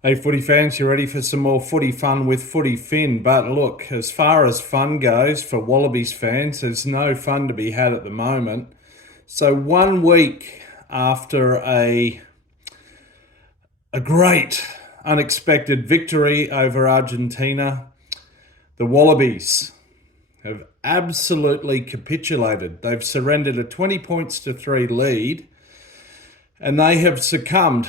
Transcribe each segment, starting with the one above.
Hey, footy fans, you ready for some more footy fun with Footy Finn? But look, as far as fun goes for Wallabies fans, there's no fun to be had at the moment. So, 1 week after a great, unexpected victory over Argentina, the Wallabies have absolutely capitulated. They've surrendered a 20 points to 3 lead, and they have succumbed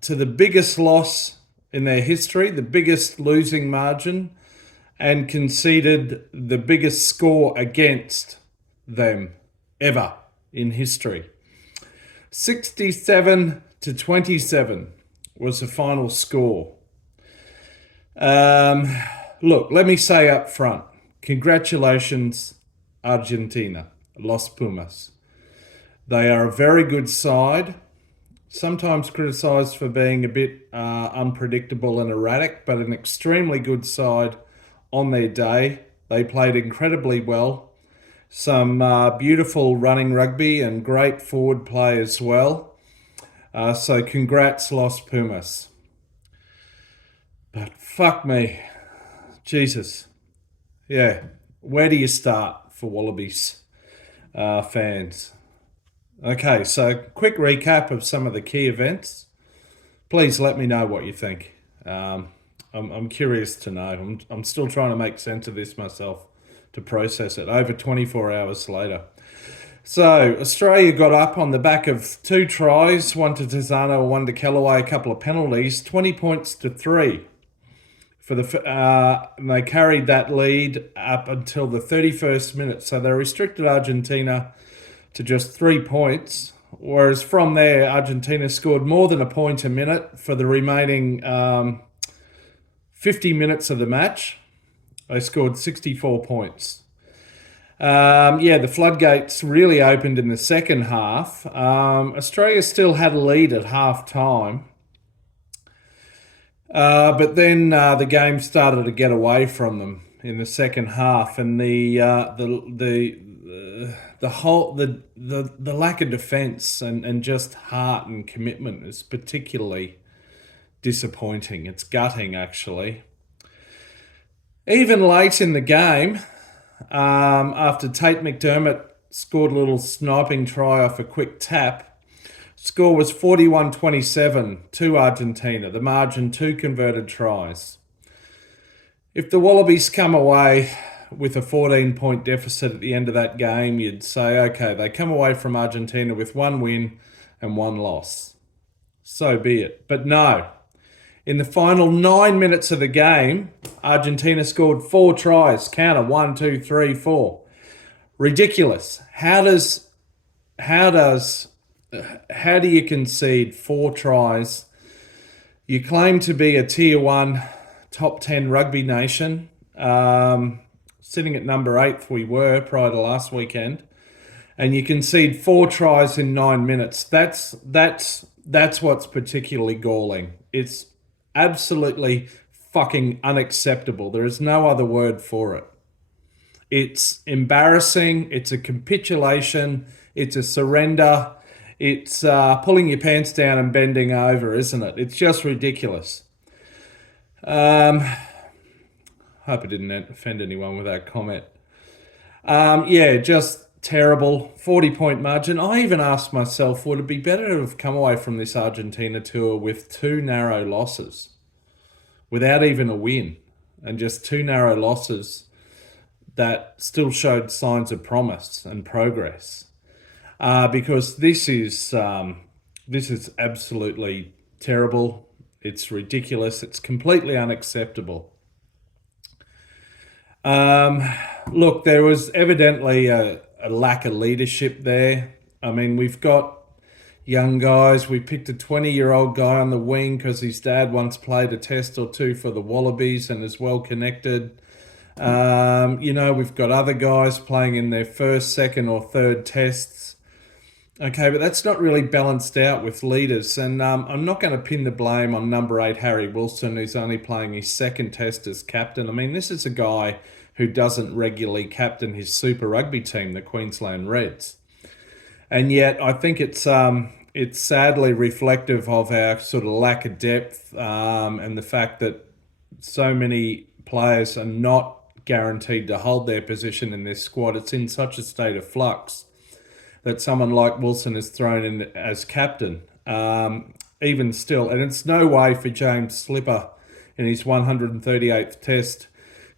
to the biggest loss in their history, the biggest losing margin, and conceded the biggest score against them ever in history. 67 to 27 was the final score. Look, let me say up front, congratulations, Argentina, Los Pumas. They are a very good side, sometimes criticised for being a bit unpredictable and erratic, but an extremely good side on their day. They played incredibly well. Some beautiful running rugby and great forward play as well. So congrats, Los Pumas. But fuck me. Jesus. Yeah. Where do you start for Wallabies fans? Okay, so quick recap of some of the key events. Please let me know what you think. I'm curious to know. I'm still trying to make sense of this myself to process it over 24 hours later. So Australia got up on the back of 2 tries, one to Tizano, one to Kellaway, a couple of penalties, 20 points to 3. And they carried that lead up until the 31st minute. So they restricted Argentina to just 3 points, whereas from there, Argentina scored more than a point a minute for the remaining 50 minutes of the match. They scored 64 points. The floodgates really opened in the second half. Australia still had a lead at half time. But then the game started to get away from them in the second half, and the lack of defence and just heart and commitment is particularly disappointing. It's gutting, actually. Even late in the game, after Tate McDermott scored a little sniping try off a quick tap, score was 41-27 to Argentina, the margin 2 converted tries. If the Wallabies come away with a 14-point deficit at the end of that game, you'd say, okay, they come away from Argentina with 1 win and 1 loss. So be it. But no. In the final 9 minutes of the game, Argentina scored 4 tries. Counter 1, 2, 3, 4. Ridiculous. How do you concede 4 tries? You claim to be a tier 1 top 10 rugby nation. Sitting at number 8th we were prior to last weekend. And you concede 4 tries in 9 minutes. That's what's particularly galling. It's absolutely fucking unacceptable. There is no other word for it. It's embarrassing. It's a capitulation. It's a surrender. It's pulling your pants down and bending over, isn't it? It's just ridiculous. Hope I didn't offend anyone with that comment. Just terrible. 40-point margin. I even asked myself, would it be better to have come away from this Argentina tour with 2 narrow losses, without even a win, and just 2 narrow losses that still showed signs of promise and progress? Because this is absolutely terrible. It's ridiculous. It's completely unacceptable. Look, there was evidently a lack of leadership there. I mean, we've got young guys. We picked a 20-year-old guy on the wing because his dad once played a test or 2 for the Wallabies and is well connected. We've got other guys playing in their first, second or third tests. Okay, but that's not really balanced out with leaders. And I'm not going to pin the blame on number 8, Harry Wilson, who's only playing his second test as captain. I mean, this is a guy who doesn't regularly captain his Super Rugby team, the Queensland Reds. And yet I think it's It's sadly reflective of our sort of lack of depth, and the fact that so many players are not guaranteed to hold their position in this squad. It's in such a state of flux that someone like Wilson is thrown in as captain. Even still, and it's no way for James Slipper in his 138th test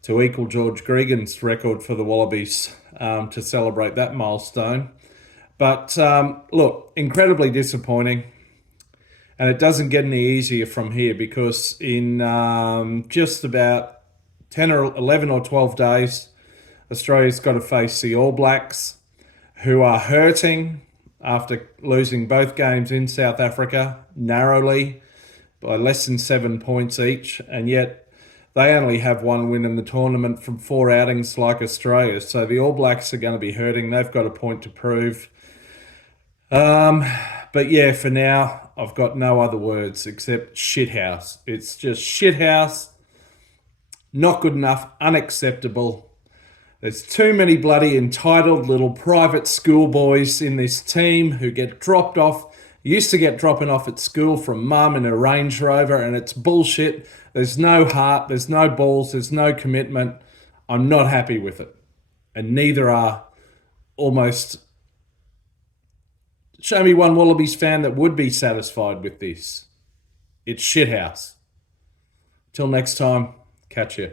to equal George Gregan's record for the Wallabies, to celebrate that milestone. But look, incredibly disappointing. And it doesn't get any easier from here, because in just about 10 or 11 or 12 days, Australia's got to face the All Blacks, who are hurting after losing both games in South Africa narrowly by less than 7 points each. And yet they only have one win in the tournament from 4 outings like Australia. So the All Blacks are going to be hurting. They've got a point to prove. But yeah, for now, I've got no other words except shithouse. It's just shithouse. Not good enough. Unacceptable. There's too many bloody entitled little private schoolboys in this team who get dropped off. Used to get dropping off at school from mum in a Range Rover, and it's bullshit. There's no heart. There's no balls. There's no commitment. I'm not happy with it. And neither are almost... Show me one Wallabies fan that would be satisfied with this. It's shithouse. Till next time, catch you.